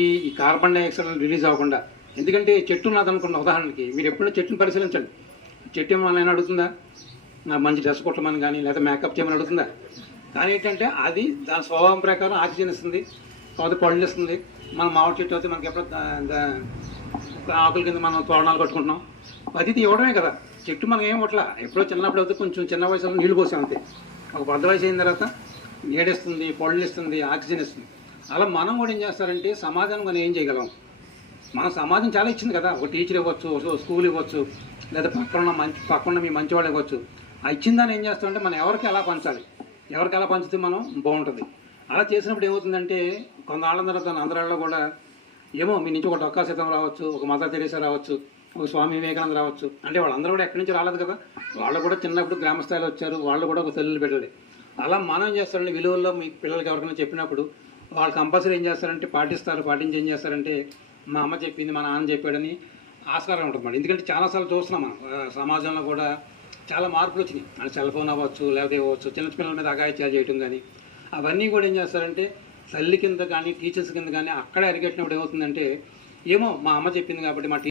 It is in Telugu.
ఈ కార్బన్ డైఆక్సైడ్ రిలీజ్ అవ్వకుండా. ఎందుకంటే చెట్టు ఉన్నదనుకున్న ఉదాహరణకి మీరు ఎప్పుడైనా చెట్టుని పరిశీలించండి. చెట్టు ఏమైనా అడుగుతుందా? నాకు మంచి డ్రెస్ కుట్టమని కానీ లేదా మేకప్ చేయమని అడుగుతుందా? కానీ ఏంటంటే అది దాని స్వభావం ప్రకారం ఆక్సిజన్ ఇస్తుంది, తర్వాత పళ్ళు ఇస్తుంది. మనం మామిడి చెట్టు అయితే మనకి ఎప్పుడు ఆకుల కింద మనం తోరణాలు కట్టుకుంటున్నాం. అతిథి ఇవ్వడమే కదా. చెట్టు మనకి ఏం ఇవ్వట్లా. ఎప్పుడో చిన్నప్పుడు అయితే కొంచెం చిన్న వయసులో నీళ్ళు పోసాం అంతే. ఒక పెద్ద వయసు అయిన తర్వాత నీడిస్తుంది, పళ్ళు ఇస్తుంది, ఆక్సిజన్ ఇస్తుంది. అలా మనం కూడా ఏం చేస్తారంటే సమాజం మనం ఏం చేయగలం? మన సమాజం చాలా ఇచ్చింది కదా. ఒక టీచర్ ఇవ్వచ్చు, స్కూల్ ఇవ్వచ్చు, లేదా పక్కన మీ మంచివాళ్ళు ఇవ్వచ్చు. ఆ ఇచ్చిన దాన్ని ఏం చేస్తామంటే మనం ఎవరికి ఎలా పంచాలి, ఎవరికి ఎలా పంచితే మనం బాగుంటుంది. అలా చేసినప్పుడు ఏమవుతుందంటే కొంతకాలం తర్వాత ఆంధ్రాలో కూడా ఏమో మీ నుంచి ఒక డొక్కా సీతం రావచ్చు, ఒక మదర్ తెరేసా రావచ్చు, ఒక స్వామి వివేకానంద రావచ్చు. అంటే వాళ్ళందరూ కూడా ఎక్కడి నుంచి రాలేదు కదా. వాళ్ళు కూడా చిన్నప్పుడు గ్రామ స్థాయిలో వచ్చారు. వాళ్ళు కూడా ఒక తల్లిని పెట్టాలి. అలా మనం ఏం చేస్తారంటే విలువల్లో మీ పిల్లలకి ఎవరికైనా చెప్పినప్పుడు వాళ్ళు కంపల్సరీ ఏం చేస్తారంటే పాటించి ఏం చేస్తారంటే మా అమ్మ చెప్పింది, మా నాన్న చెప్పాడని ఆస్కారం ఉంటుంది. ఎందుకంటే చాలాసార్లు చూస్తున్నాం మనం సమాజంలో కూడా చాలా మార్పులు వచ్చినాయి. అంటే సెల్ ఫోన్ అవ్వచ్చు, లేకపోతే ఇవ్వచ్చు, చిన్న పిల్లల మీద అఘాయిత్యాలు చేయడం కానీ అవన్నీ కూడా ఏం చేస్తారంటే తల్లి కింద కానీ టీచర్స్ కింద కానీ అక్కడే అరిగట్టినప్పుడు ఏమవుతుందంటే ఏమో మా అమ్మ చెప్పింది కాబట్టి మా